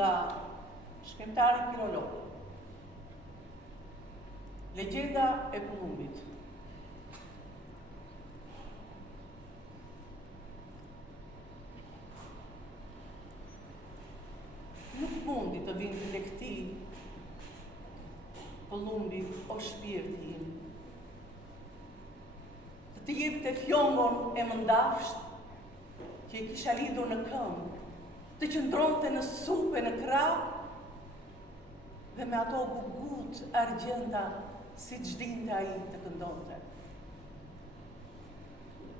nga shkrimtari filolog. Legjenda e Kolumbit. Nuk mundi të vinte tek ti Kolumbi o shpirti im, të të jepte fjongon e mëndafsht që e kisha lidhur në këmbë, të qëndronte në supe në krah dhe me ato gugut argjenda si çdinte ai të këndonte.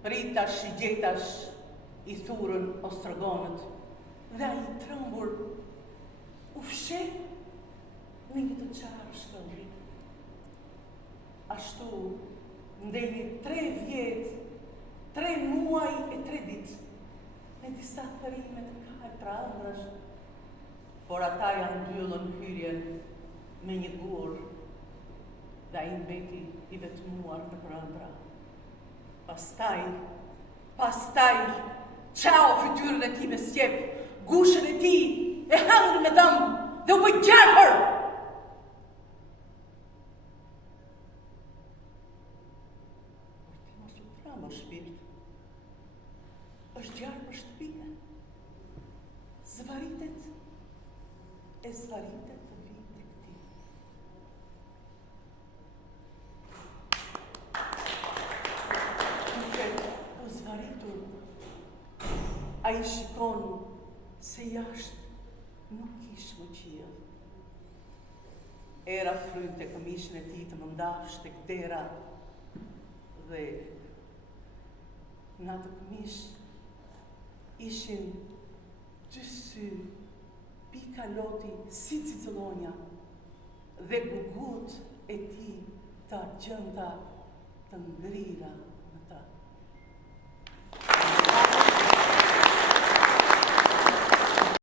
Pritash i gjetash i thurën ostrogonët dhe ai i trembur u fsheh në një të qarë shkëmbri. Ashtu ndeni 3 vjet, 3 muaj e 3 ditë, me disa thërime të katra ëndrash, por ata janë mbyllën hyrjen me një gur dhe ai mbeti i vetmuar në ëndra. Pastaj, qao fytyrën e tij me sjep, gushën e tij e hangër me dhëmbë dhe u bë gjarpër. Por ti mos u tramo shpirt, është gjarë për shtëpia, zvaritet të vitë të këti. Duke u zvaritur, a i shikon se jashtë nuk ish më qiell. Era fryn të këmishën e tij të mëndafsh tek dera dhe në atë këmish ishin 2 sy, pika loti si cicëllonja dhe gugut e tij të argjënta të ngrira në ta.